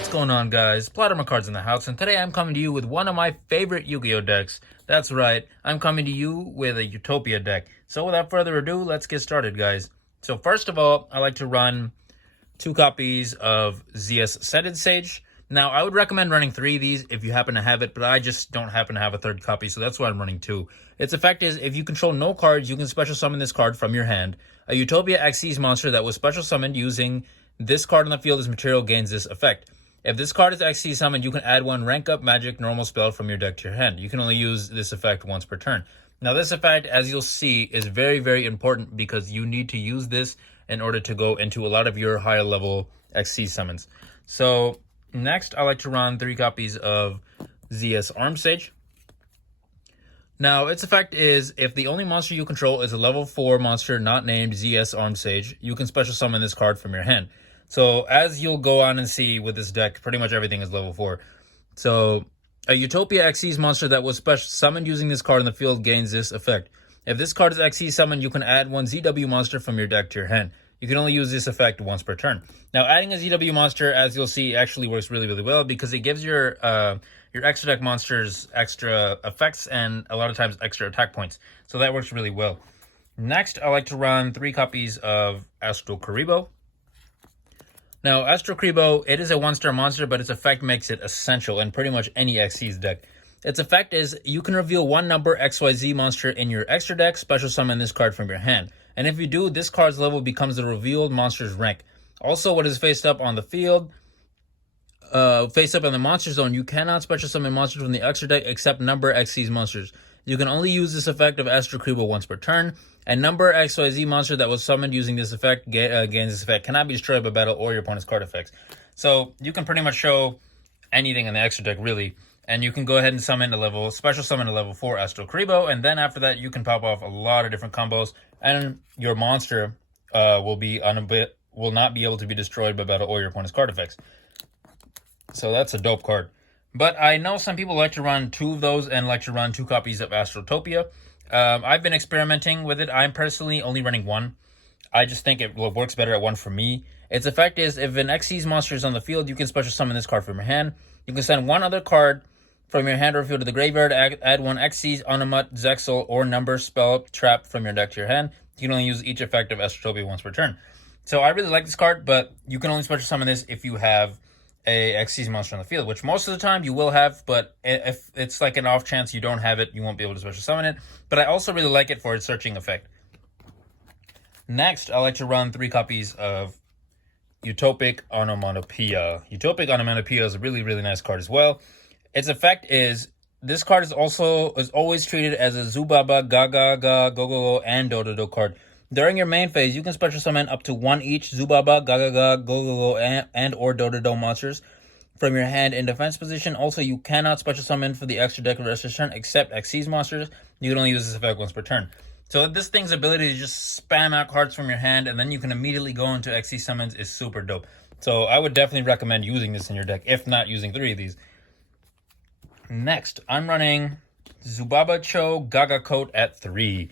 What's going on, guys? PlotArmorCards in the house, and today I'm coming to you with one of my favorite Yu-Gi-Oh decks. That's right, I'm coming to you with a Utopia deck. So without further ado, let's get started, guys. So first of all, I like to run 2 copies of ZS Ascended Sage. Now, I would recommend running 3 of these if you happen to have it, but I just don't happen to have a 3rd copy, so that's why I'm running 2. Its effect is, if you control no cards, you can special summon this card from your hand. A Utopia Xyz monster that was special summoned using this card on the field as material gains this effect. If this card is Xyz summoned, you can add 1 rank up magic normal spell from your deck to your hand. You can only use this effect once per turn. Now, this effect, as you'll see, is very, very important because you need to use this in order to go into a lot of your higher level Xyz summons. So next, I like to run 3 copies of ZS Arm Sage. Now, its effect is, if the only monster you control is a level 4 monster not named ZS Arm Sage, you can special summon this card from your hand. So, as you'll go on and see with this deck, pretty much everything is level 4. So, a Utopia Xyz monster that was special summoned using this card in the field gains this effect. If this card is Xyz summoned, you can add 1 ZW monster from your deck to your hand. You can only use this effect once per turn. Now, adding a ZW monster, as you'll see, actually works really, really well because it gives your extra deck monsters extra effects and a lot of times extra attack points. So that works really well. Next, I like to run 3 copies of Astral Karibo. Now, Astral Karibo, it is a 1-star monster, but its effect makes it essential in pretty much any Xyz deck. Its effect is, you can reveal 1 number XYZ monster in your extra deck, special summon this card from your hand. And if you do, this card's level becomes the revealed monster's rank. Also, when it is faced up on the field, face up in the monster zone, you cannot special summon monsters from the extra deck except number Xyz monsters. You can only use this effect of Astral Karibo once per turn. A number XYZ monster that was summoned using this effect gains this effect, cannot be destroyed by battle or your opponent's card effects. So you can pretty much show anything in the extra deck, really. And you can go ahead and special summon a level 4 Astral Karibo, and then after that you can pop off a lot of different combos, and your monster will not be able to be destroyed by battle or your opponent's card effects. So that's a dope card. But I know some people like to run 2 of those and like to run 2 copies of Astrotopia. I've been experimenting with it. I'm personally only running 1. I just think it works better at 1 for me. Its effect is, if an Xyz monster is on the field, you can special summon this card from your hand. You can send 1 other card from your hand or field to the graveyard, add 1 Xyz, Onomut, Zexal, or number spell trap from your deck to your hand. You can only use each effect of Astrotopia once per turn. So I really like this card, but you can only special summon this if you have a Xyz monster on the field, which most of the time you will have, but if it's like an off chance you don't have it, you won't be able to special summon it. But I also really like it for its searching effect. Next, I like to run 3 copies of Utopic Onomatopoeia. Utopic Onomatopoeia is a really, really nice card as well. Its effect is, this card is always treated as a Zubaba, Gaga, Gogogo, and Dododo card. During your main phase, you can special summon up to 1 each Zubaba, Gagaga, Gogogo, and or Dododo monsters from your hand in defense position. Also, you cannot special summon for the extra deck of rest of turn except Xyz monsters. You can only use this effect once per turn. So this thing's ability to just spam out cards from your hand and then you can immediately go into Xyz summons is super dope. So I would definitely recommend using this in your deck, if not using 3 of these. Next, I'm running Zubaba Cho Gaga Coat at 3.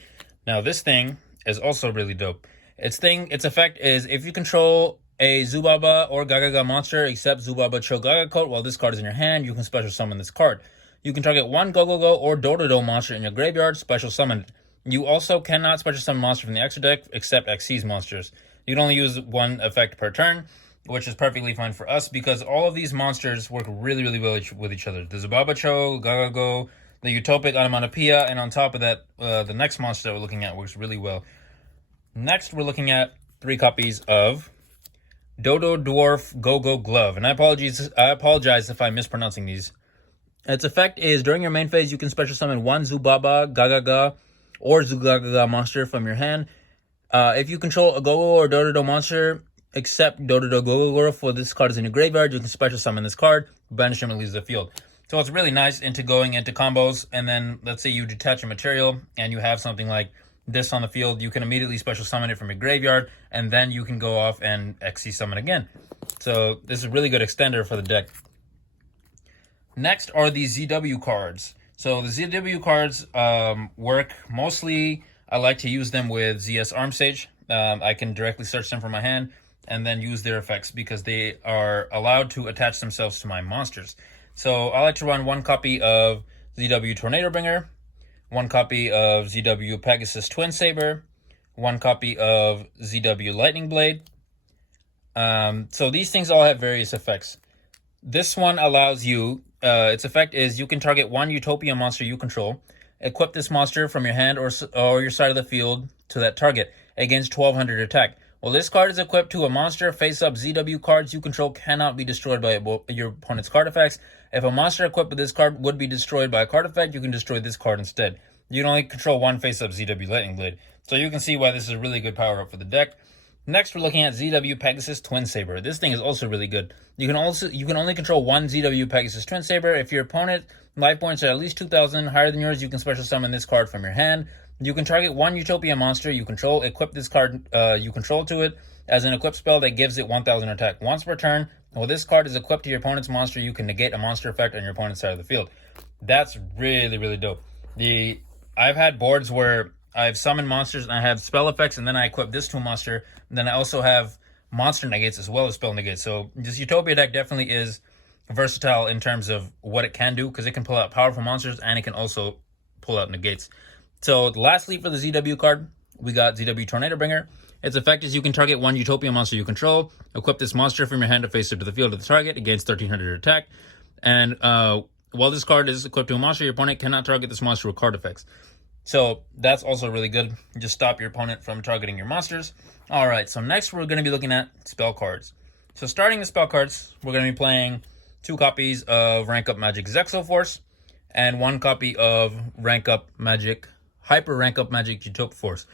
Now, this thing is also really dope. Its effect is, if you control a Zubaba or Gagaga monster except Zubaba Cho Gaga Coat while this card is in your hand, you can special summon this card. You can target 1 Gogogo or Dododo monster in your graveyard, special summon it. You also cannot special summon monster from the extra deck except Xyz monsters. You can only use 1 effect per turn, which is perfectly fine for us because all of these monsters work really, really well with each other. The Zubaba Cho, Gagago, the Utopic Onomatopoeia, and on top of that, the next monster that we're looking at works really well. Next, we're looking at 3 copies of Dodo Dwarf Go-Go Glove. And I apologize if I'm mispronouncing these. Its effect is, during your main phase, you can special summon 1 Zubaba, Gagaga, or Zugagaga monster from your hand. If you control a Go-Go or Dododo monster, except Dododo Go-Go for this card is in your graveyard, you can special summon this card, banish him, and leaves the field. So it's really nice going into combos, and then let's say you detach a material, and you have something like this on the field, you can immediately special summon it from your graveyard, and then you can go off and Xyz summon again. So this is a really good extender for the deck. Next are the ZW cards. So the ZW cards work mostly, I like to use them with ZS Arm Sage. I can directly search them from my hand. and then use their effects because they are allowed to attach themselves to my monsters. So I like to run one copy of ZW Tornado Bringer, one copy of ZW Pegasus Twin Saber, one copy of ZW Lightning Blade. So these things all have various effects. This one allows you, its effect is you can target one Utopia monster you control, equip this monster from your hand or your side of the field to that target against 1200 attack. Well, this card is equipped to a monster face-up. ZW cards you control cannot be destroyed by your opponent's card effects. If a monster equipped with this card would be destroyed by a card effect, you can destroy this card instead. You can only control one face-up ZW Lightning Blade. So you can see why this is a really good power-up for the deck. Next, we're looking at ZW Pegasus Twin Saber. This thing is also really good. You can only control one ZW Pegasus Twin Saber. If your opponent life points are at least 2,000 higher than yours, you can special summon this card from your hand. You can target one Utopia monster you control, equip this card you control to it as an equip spell that gives it 1,000 attack once per turn. While this card is equipped to your opponent's monster, you can negate a monster effect on your opponent's side of the field. That's really, really dope. I've had boards where I've summoned monsters and I have spell effects, and then I equip this to a monster. And then I also have monster negates as well as spell negates. So this Utopia deck definitely is versatile in terms of what it can do, because it can pull out powerful monsters and it can also pull out negates. So lastly, for the ZW card, we got ZW Tornado Bringer. Its effect is you can target one Utopia monster you control, equip this monster from your hand to face up to the field of the target against 1,300 attack. And while this card is equipped to a monster, your opponent cannot target this monster with card effects. So that's also really good. Just stop your opponent from targeting your monsters. All right, so next we're going to be looking at spell cards. So starting with spell cards, we're going to be playing 2 copies of Rank Up Magic Zexoforce and 1 copy of Rank Up Magic Hyper Rank Up Magic Utopia Force.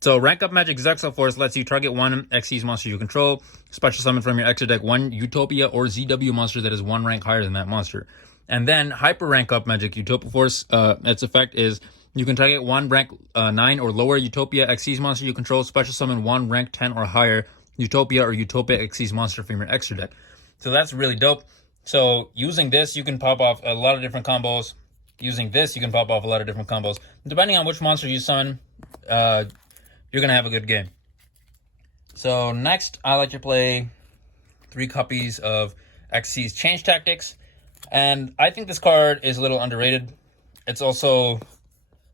So Rank Up Magic Zexoforce lets you target one Xyz monster you control, special summon from your extra deck one Utopia or ZW monster that is 1 rank higher than that monster. And then Hyper Rank Up Magic Utopia Force, its effect is you can target one rank 9 or lower Utopia Xyz monster you control, special summon 1 rank 10 or higher Utopia or Utopia Xyz monster from your extra deck. So that's really dope. So using this, you can pop off a lot of different combos. Using this, you can pop off a lot of different combos. Depending on which monster you summon, you're going to have a good game. So next, I like to play 3 copies of Xyz Change Tactics. And I think this card is a little underrated. It's also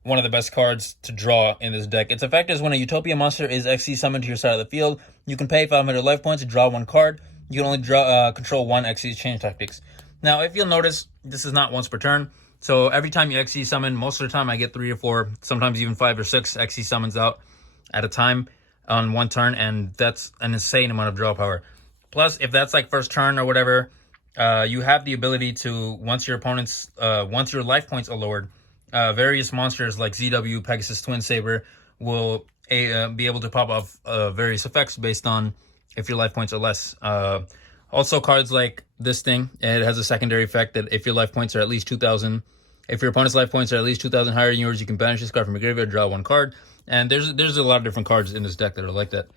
one of the best cards to draw in this deck. Its effect is when a Utopia monster is Xyz summoned to your side of the field, you can pay 500 life points to draw 1 card. You can only control 1 Xyz Change Tactics. Now, if you'll notice, this is not once per turn. So every time you Xyz summon, most of the time I get 3 or 4, sometimes even 5 or 6 Xyz summons out at a time on 1 turn, and that's an insane amount of draw power. Plus, if that's like first turn or whatever, you have the ability to, once your life points are lowered, various monsters like ZW Pegasus Twin Saber will be able to pop off various effects based on if your life points are less. Also, cards like this thing, it has a secondary effect that if your life points are at least 2,000, if your opponent's life points are at least 2,000 higher than yours, you can banish this card from your graveyard, draw 1 card. And there's a lot of different cards in this deck that are like that.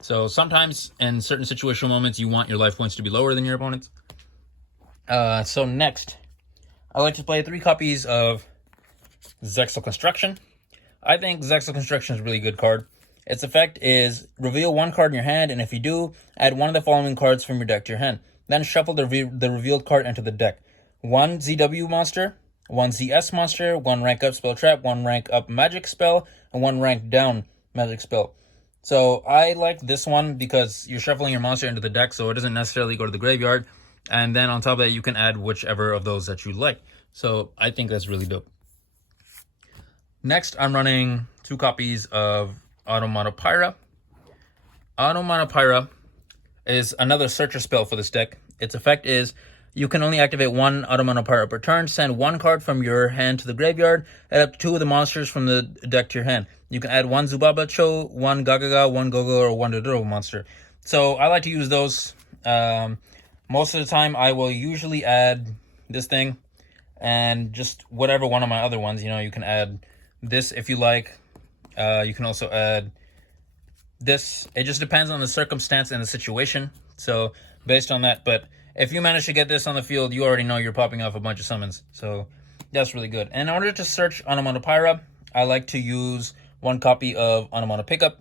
So sometimes in certain situational moments, you want your life points to be lower than your opponent's. So next, I like to play 3 copies of Zexal Construction. I think Zexal Construction is a really good card. Its effect is reveal 1 card in your hand, and if you do, add 1 of the following cards from your deck to your hand. Then shuffle the revealed card into the deck. 1 ZW monster, 1 ZS monster, 1 rank up spell trap, 1 rank up magic spell, and 1 rank down magic spell. So I like this one because you're shuffling your monster into the deck, so it doesn't necessarily go to the graveyard. And then on top of that, you can add whichever of those that you like. So I think that's really dope. Next, I'm running 2 copies of Automata. Automata is another searcher spell for this deck. Its effect is you can only activate 1 Automata per turn, send 1 card from your hand to the graveyard, add up to 2 of the monsters from the deck to your hand. You can add 1 Zubaba Cho, 1 Gagaga, 1 Gogo, or 1 Dodoro monster. So I like to use those. Most of the time, I will usually add this thing and just whatever one of my other ones. You know, you can add this if you like. You can also add this. It just depends on the circumstance and the situation. So based on that, but if you manage to get this on the field, you already know you're popping off a bunch of summons. So that's really good. And in order to search Onomatopoeia, I like to use 1 copy of Onomatopoeia Pickup.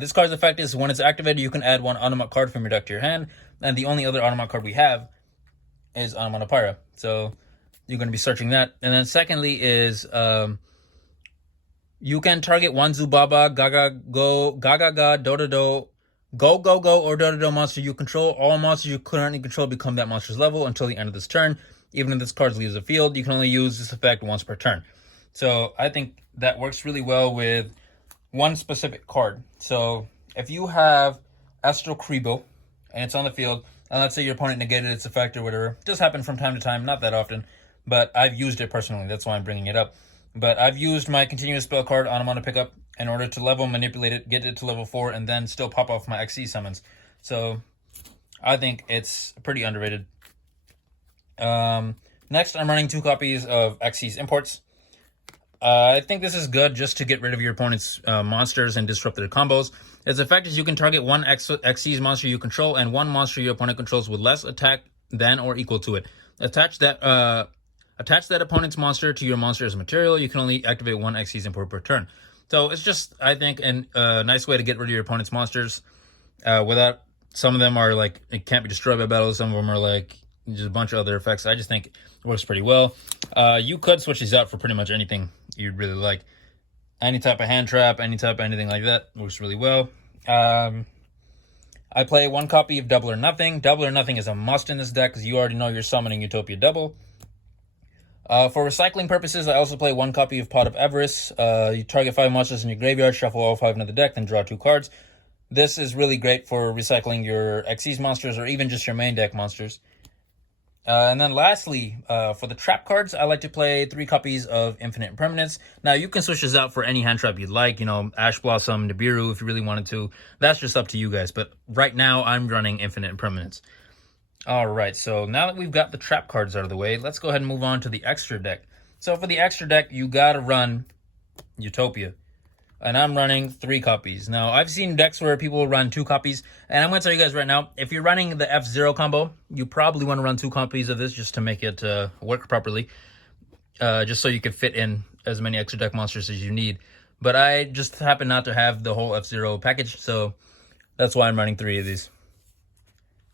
This card's effect is when it's activated, you can add one Automat card from your deck to your hand, and the only other Automat card we have is Onomatopoeia. So you're going to be searching that. And then secondly is you can target one Zubaba, Gaga Go, Gaga Ga, Dododo, Go Go Go, or Dododo monster you control. All monsters you currently control become that monster's level until the end of this turn. Even if this card leaves the field, you can only use this effect once per turn. So I think that works really well with one specific card. So if you have Astral Kribo and it's on the field, and let's say your opponent negated its effect or whatever, it does happen from time to time, not that often, but I've used it personally. That's why I'm bringing it up. But I've used my continuous spell card on a mono pickup in order to level, manipulate it, get it to level 4, and then still pop off my XC summons. So I think it's pretty underrated. Next, I'm running 2 copies of XC's imports. I think this is good just to get rid of your opponent's monsters and disrupt their combos. Its effect is you can target one XC's monster you control and one monster your opponent controls with less attack than or equal to it. Attach that opponent's monster to your monster as material. You can only activate one XC's import per turn. So it's just, I think, a nice way to get rid of your opponent's monsters without, some of them are like, it can't be destroyed by battle. Some of them are like just a bunch of other effects. I just think it works pretty well. You could switch these out for pretty much anything you'd really like. Any type of hand trap, any type of anything like that works really well. I play 1 copy of Double or Nothing. Double or Nothing is a must in this deck because you already know you're summoning Utopia Double. For recycling purposes, I also play 1 copy of Pot of Avarice. You target 5 monsters in your graveyard, shuffle all 5 into the deck, then draw 2 cards. This is really great for recycling your XC's monsters or even just your main deck monsters. And then lastly, for the trap cards, I like to play 3 copies of Infinite Impermanence. Now, you can switch this out for any hand trap you'd like, you know, Ash Blossom, Nibiru, if you really wanted to. That's just up to you guys. But right now, I'm running Infinite Impermanence. All right, so now that we've got the trap cards out of the way, let's go ahead and move on to the extra deck. So for the extra deck, you got to run Utopia. And I'm running 3 copies. Now, I've seen decks where people run 2 copies, and I'm going to tell you guys right now, if you're running the F0 combo, you probably want to run 2 copies of this just to make it work properly, just so you can fit in as many extra deck monsters as you need. But I just happen not to have the whole F0 package, so that's why I'm running 3 of these.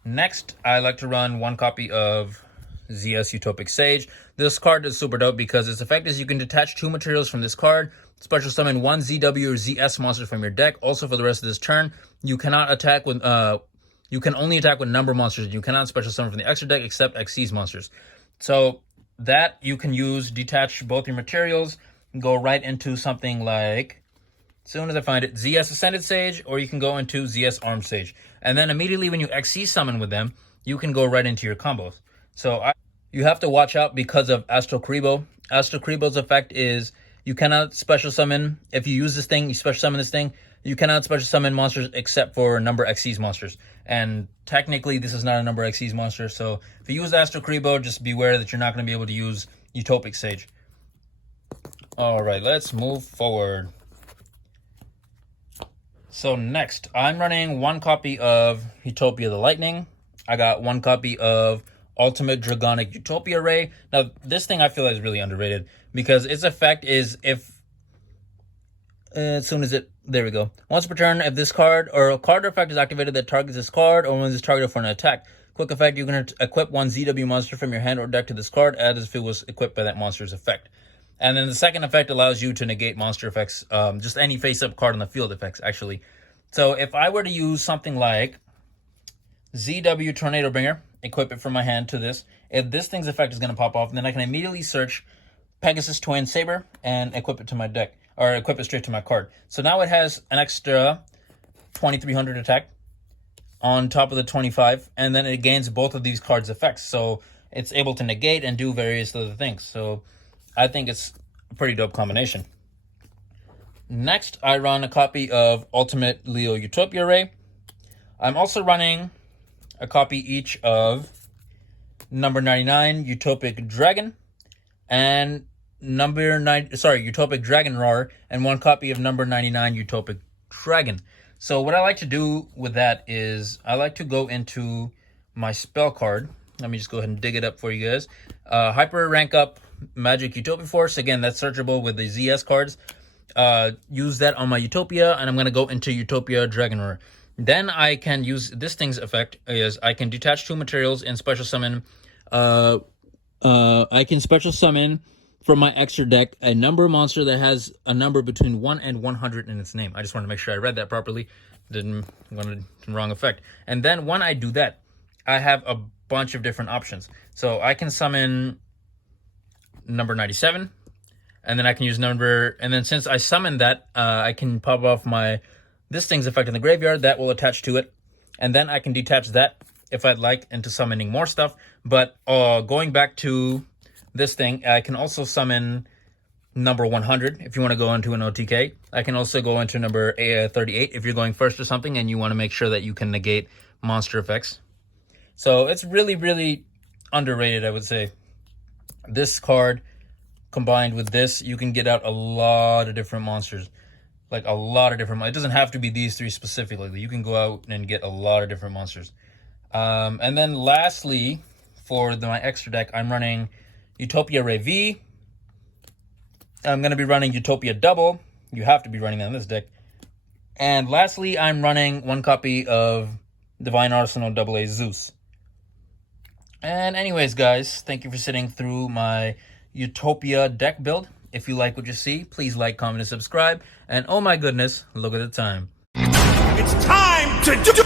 Next, I like to run 1 copy of ZS Utopic Sage. This card is super dope because its effect is you can detach 2 materials from this card, special summon 1 ZW or ZS monster from your deck. Also, for the rest of this turn, you cannot attack with you can only attack with number monsters. You cannot special summon from the extra deck except XC's monsters. So that you can use, detach both your materials, go right into something like, as soon as I find it, ZS Ascended Sage, or you can go into ZS Armed Sage. And then immediately when you XC summon with them, you can go right into your combos. So you have to watch out because of Astral Kribo. Astral Kribo's effect is you cannot special summon, if you use this thing, you special summon this thing, you cannot special summon monsters except for number XC's monsters. And technically, this is not a number XC's monster. So if you use Astral Kribo, just beware that you're not going to be able to use Utopic Sage. All right, let's move forward. So next, I'm running 1 copy of Utopia the Lightning. I got 1 copy of Ultimate Dragonic Utopia Ray. Now, this thing I feel is really underrated because its effect is if, as soon as it, there we go. Once per turn, if this card or a card effect is activated that targets this card or when it's targeted for an attack, quick effect, you're going to equip 1 ZW monster from your hand or deck to this card as if it was equipped by that monster's effect. And then the second effect allows you to negate monster effects, just any face-up card on the field effects, actually. So if I were to use something like ZW Tornado Bringer, equip it from my hand to this, if this thing's effect is going to pop off, then I can immediately search Pegasus Twin Saber and equip it to my deck, or equip it straight to my card. So now it has an extra 2300 attack on top of the 25, and then it gains both of these cards' effects. So it's able to negate and do various other things. So I think it's a pretty dope combination. Next, I run a copy of Ultimate Leo Utopia Ray. I'm also running a copy each of number 99 Utopic Dragon and Utopic Dragon Roar, and 1 copy of number 99 Utopic Dragon. So what I like to do with that is I like to go into my spell card. Let me just go ahead and dig it up for you guys. Hyper rank up Magic Utopia Force. Again, that's searchable with the ZS cards. use that on my Utopia, and I'm going to go into Utopia Dragon Roar. Then I can use this thing's effect is I can detach 2 materials and special summon. I can special summon from my extra deck a number monster that has a number between 1 and 100 in its name. I just want to make sure I read that properly. Didn't want the wrong effect. And then when I do that, I have a bunch of different options. So I can summon number 97. And then I can use number, and then since I summoned that, I can pop off this thing's effect in the graveyard. That will attach to it. And then I can detach that if I'd like into summoning more stuff. But going back to this thing, I can also summon number 100 if you want to go into an OTK. I can also go into number 38 if you're going first or something and you want to make sure that you can negate monster effects. So it's really, really underrated, I would say. This card, combined with this, you can get out a lot of different monsters. Like a lot of different. It doesn't have to be these 3 specifically. You can go out and get a lot of different monsters. And then lastly, for my extra deck, I'm running Utopia Ray V. I'm going to be running Utopia Double. You have to be running that in this deck. And lastly, I'm running 1 copy of Divine Arsenal AA Zeus. And anyways, guys, thank you for sitting through my Utopia deck build. If you like what you see, please like, comment, and subscribe. And oh my goodness, look at the time. It's time to do